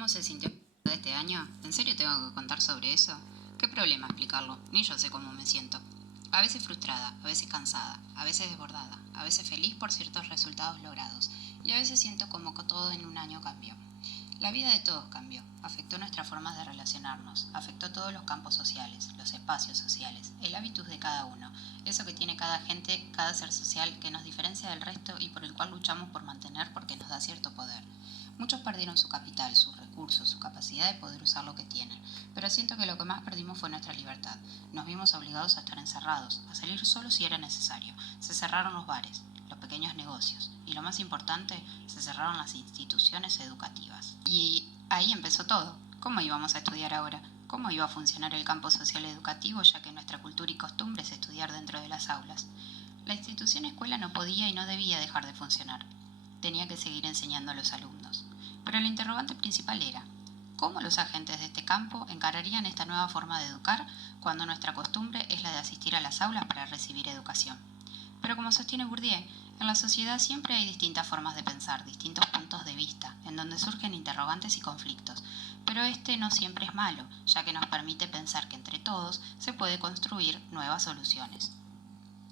¿Cómo se sintió este año? ¿En serio tengo que contar sobre eso? ¿Qué problema explicarlo? Ni yo sé cómo me siento. A veces frustrada, a veces cansada, a veces desbordada, a veces feliz por ciertos resultados logrados, y a veces siento como que todo en un año cambió. La vida de todos cambió, afectó nuestras formas de relacionarnos, afectó todos los campos sociales, los espacios sociales, el hábitus de cada uno, eso que tiene cada gente, cada ser social que nos diferencia del resto y por el cual luchamos por mantener porque nos da cierto poder. Muchos perdieron su capital, sus recursos, su capacidad de poder usar lo que tienen, pero siento que lo que más perdimos fue nuestra libertad. Nos vimos obligados a estar encerrados, a salir solo si era necesario. Se cerraron los bares, los pequeños negocios y lo más importante, se cerraron las instituciones educativas. Y ahí empezó todo. ¿Cómo íbamos a estudiar ahora? ¿Cómo iba a funcionar el campo social educativo ya que nuestra cultura y costumbre es estudiar dentro de las aulas? La institución escuela no podía y no debía dejar de funcionar. Tenía que seguir enseñando a los alumnos. Pero el interrogante principal era, ¿cómo los agentes de este campo encararían esta nueva forma de educar cuando nuestra costumbre es la de asistir a las aulas para recibir educación? Pero como sostiene Bourdieu, en la sociedad siempre hay distintas formas de pensar, distintos puntos de vista, en donde surgen interrogantes y conflictos. Pero este no siempre es malo, ya que nos permite pensar que entre todos se puede construir nuevas soluciones.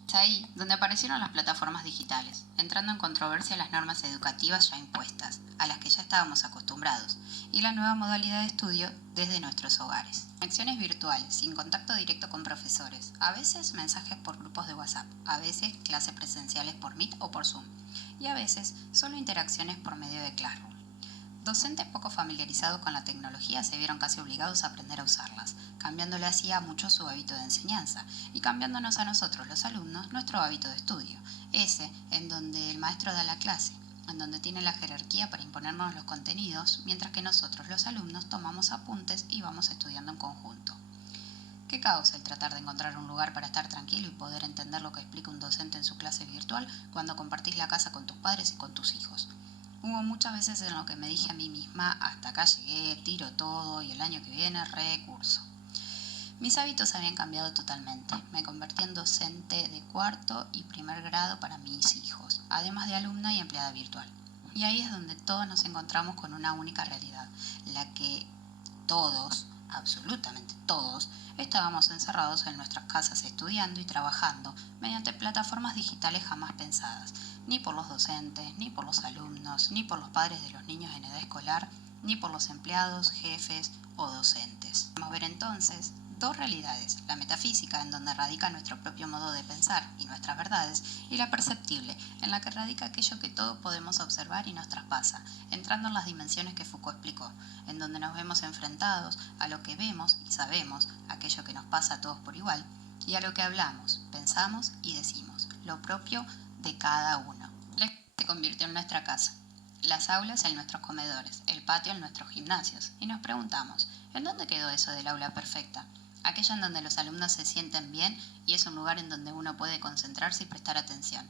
Es ahí donde aparecieron las plataformas digitales, entrando en controversia las normas educativas ya impuestas, a las que ya estábamos acostumbrados, y la nueva modalidad de estudio desde nuestros hogares. Conexiones virtuales, sin contacto directo con profesores, a veces mensajes por grupos de WhatsApp, a veces clases presenciales por Meet o por Zoom, y a veces solo interacciones por medio de Classroom. Docentes poco familiarizados con la tecnología se vieron casi obligados a aprender a usarlas, cambiándole así a muchos su hábito de enseñanza y cambiándonos a nosotros, los alumnos, nuestro hábito de estudio, ese en donde el maestro da la clase, en donde tiene la jerarquía para imponernos los contenidos, mientras que nosotros, los alumnos, tomamos apuntes y vamos estudiando en conjunto. ¿Qué caos el tratar de encontrar un lugar para estar tranquilo y poder entender lo que explica un docente en su clase virtual cuando compartís la casa con tus padres y con tus hijos? Hubo muchas veces en lo que me dije a mí misma, hasta acá llegué, tiro todo y el año que viene recurso. Mis hábitos habían cambiado totalmente. Me convertí en docente de cuarto y primer grado para mis hijos, además de alumna y empleada virtual. Y ahí es donde todos nos encontramos con una única realidad, la que todos, absolutamente todos, estábamos encerrados en nuestras casas estudiando y trabajando mediante plataformas digitales jamás pensadas, ni por los docentes, ni por los alumnos, ni por los padres de los niños en edad escolar, ni por los empleados, jefes o docentes. Vamos a ver entonces dos realidades, la metafísica, en donde radica nuestro propio modo de pensar y nuestras verdades, y la perceptible, en la que radica aquello que todos podemos observar y nos traspasa, entrando en las dimensiones que Foucault explicó, en donde nos vemos enfrentados a lo que vemos y sabemos, aquello que nos pasa a todos por igual, y a lo que hablamos, pensamos y decimos, lo propio de cada uno. La escuela se convirtió en nuestra casa, las aulas en nuestros comedores, el patio en nuestros gimnasios, y nos preguntamos, ¿en dónde quedó eso del aula perfecta? Aquella en donde los alumnos se sienten bien y es un lugar en donde uno puede concentrarse y prestar atención.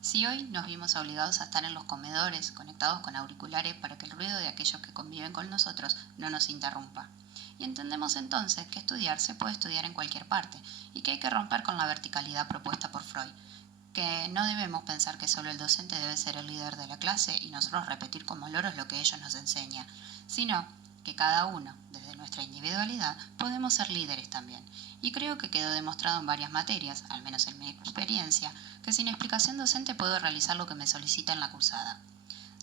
Si hoy nos vimos obligados a estar en los comedores, conectados con auriculares para que el ruido de aquellos que conviven con nosotros no nos interrumpa. Y entendemos entonces que estudiar se puede estudiar en cualquier parte y que hay que romper con la verticalidad propuesta por Freud, que no debemos pensar que solo el docente debe ser el líder de la clase y nosotros repetir como loros lo que ellos nos enseñan, sino que cada uno, desde nuestra individualidad, podemos ser líderes también. Y creo que quedó demostrado en varias materias, al menos en mi experiencia, que sin explicación docente puedo realizar lo que me solicita en la cursada,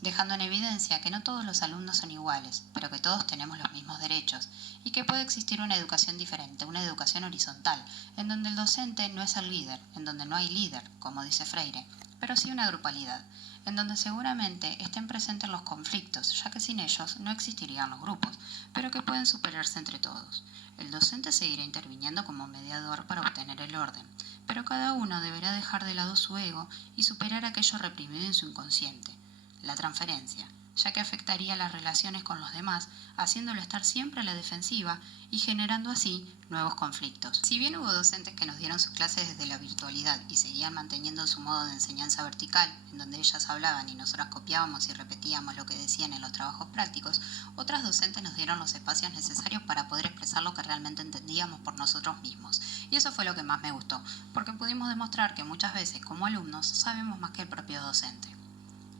dejando en evidencia que no todos los alumnos son iguales, pero que todos tenemos los mismos derechos, y que puede existir una educación diferente, una educación horizontal, en donde el docente no es el líder, en donde no hay líder, como dice Freire, pero sí una grupalidad, en donde seguramente estén presentes los conflictos, ya que sin ellos no existirían los grupos, pero que pueden superarse entre todos. El docente seguirá interviniendo como mediador para obtener el orden, pero cada uno deberá dejar de lado su ego y superar aquello reprimido en su inconsciente, la transferencia, ya que afectaría las relaciones con los demás, haciéndolo estar siempre a la defensiva y generando así nuevos conflictos. Si bien hubo docentes que nos dieron sus clases desde la virtualidad y seguían manteniendo su modo de enseñanza vertical, en donde ellas hablaban y nosotras copiábamos y repetíamos lo que decían en los trabajos prácticos, otras docentes nos dieron los espacios necesarios para poder expresar lo que realmente entendíamos por nosotros mismos. Y eso fue lo que más me gustó, porque pudimos demostrar que muchas veces como alumnos sabemos más que el propio docente.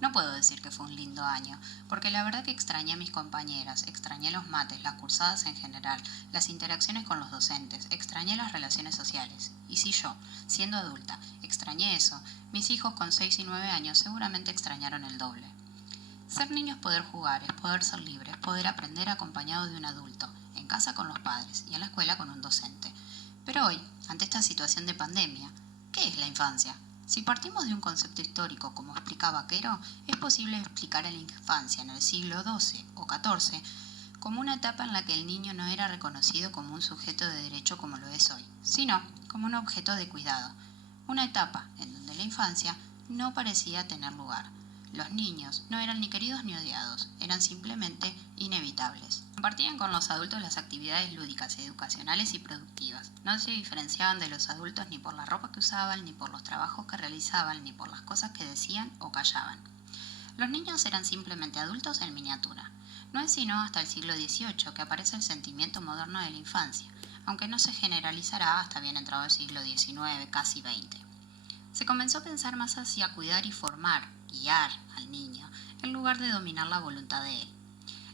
No puedo decir que fue un lindo año, porque la verdad que extrañé a mis compañeras, extrañé los mates, las cursadas en general, las interacciones con los docentes, extrañé las relaciones sociales. Y si yo, siendo adulta, extrañé eso, mis hijos con 6 y 9 años seguramente extrañaron el doble. Ser niño es poder jugar, es poder ser libre, es poder aprender acompañado de un adulto, en casa con los padres y en la escuela con un docente. Pero hoy, ante esta situación de pandemia, ¿qué es la infancia? Si partimos de un concepto histórico, como explica Vaquero, es posible explicar a la infancia en el siglo XII o XIV como una etapa en la que el niño no era reconocido como un sujeto de derecho como lo es hoy, sino como un objeto de cuidado. Una etapa en donde la infancia no parecía tener lugar. Los niños no eran ni queridos ni odiados, eran simplemente inevitables. Compartían con los adultos las actividades lúdicas, educacionales y productivas. No se diferenciaban de los adultos ni por la ropa que usaban, ni por los trabajos que realizaban, ni por las cosas que decían o callaban. Los niños eran simplemente adultos en miniatura. No es sino hasta el siglo XVIII que aparece el sentimiento moderno de la infancia, aunque no se generalizará hasta bien entrado el siglo XIX, casi XX. Se comenzó a pensar más hacia cuidar y formar, guiar al niño, en lugar de dominar la voluntad de él.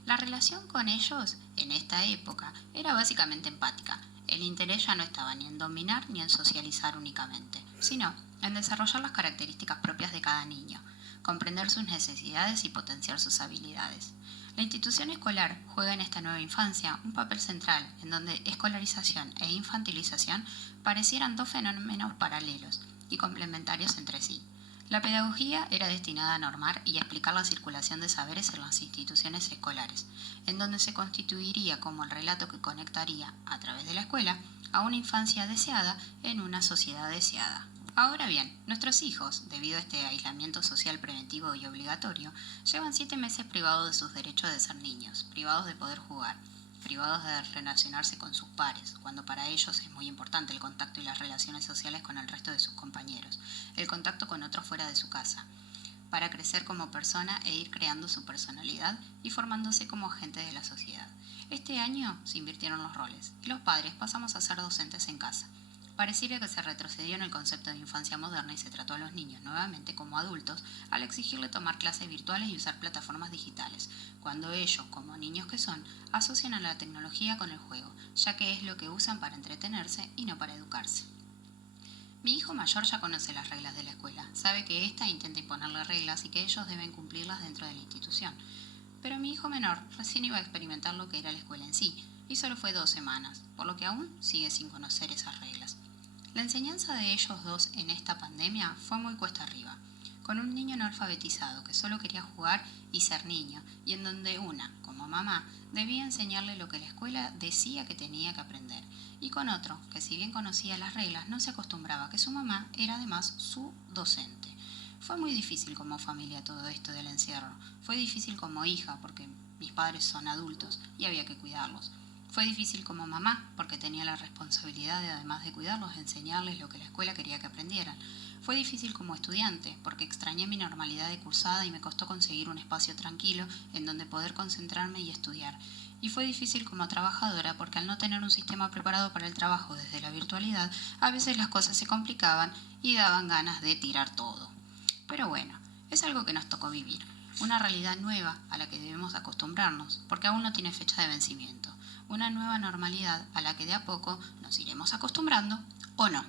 La relación con ellos, en esta época, era básicamente empática. El interés ya no estaba ni en dominar ni en socializar únicamente, sino en desarrollar las características propias de cada niño, comprender sus necesidades y potenciar sus habilidades. La institución escolar juega en esta nueva infancia un papel central en donde escolarización e infantilización parecieran dos fenómenos paralelos y complementarios entre sí. La pedagogía era destinada a normar y a explicar la circulación de saberes en las instituciones escolares, en donde se constituiría como el relato que conectaría, a través de la escuela, a una infancia deseada en una sociedad deseada. Ahora bien, nuestros hijos, debido a este aislamiento social preventivo y obligatorio, llevan 7 meses privados de sus derechos de ser niños, privados de poder jugar, privados de relacionarse con sus pares, cuando para ellos es muy importante el contacto y las relaciones sociales con el resto de sus compañeros, el contacto con otros fuera de su casa, para crecer como persona e ir creando su personalidad y formándose como agente de la sociedad. Este año se invirtieron los roles y los padres pasamos a ser docentes en casa. Pareciera que se retrocedió en el concepto de infancia moderna y se trató a los niños nuevamente como adultos al exigirle tomar clases virtuales y usar plataformas digitales, cuando ellos, como niños que son, asocian a la tecnología con el juego, ya que es lo que usan para entretenerse y no para educarse. Mi hijo mayor ya conoce las reglas de la escuela, sabe que ésta intenta imponerle reglas y que ellos deben cumplirlas dentro de la institución. Pero mi hijo menor recién iba a experimentar lo que era la escuela en sí, y solo fue 2 semanas, por lo que aún sigue sin conocer esas reglas. La enseñanza de ellos dos en esta pandemia fue muy cuesta arriba, con un niño no alfabetizado que solo quería jugar y ser niño, y en donde una, como mamá, debía enseñarle lo que la escuela decía que tenía que aprender, y con otro, que si bien conocía las reglas, no se acostumbraba a que su mamá era además su docente. Fue muy difícil como familia todo esto del encierro, fue difícil como hija porque mis padres son adultos y había que cuidarlos. Fue difícil como mamá, porque tenía la responsabilidad de, además de cuidarlos, enseñarles lo que la escuela quería que aprendieran. Fue difícil como estudiante, porque extrañé mi normalidad de cursada y me costó conseguir un espacio tranquilo en donde poder concentrarme y estudiar. Y fue difícil como trabajadora, porque al no tener un sistema preparado para el trabajo desde la virtualidad, a veces las cosas se complicaban y daban ganas de tirar todo. Pero bueno, es algo que nos tocó vivir, una realidad nueva a la que debemos acostumbrarnos, porque aún no tiene fecha de vencimiento, una nueva normalidad a la que de a poco nos iremos acostumbrando o no.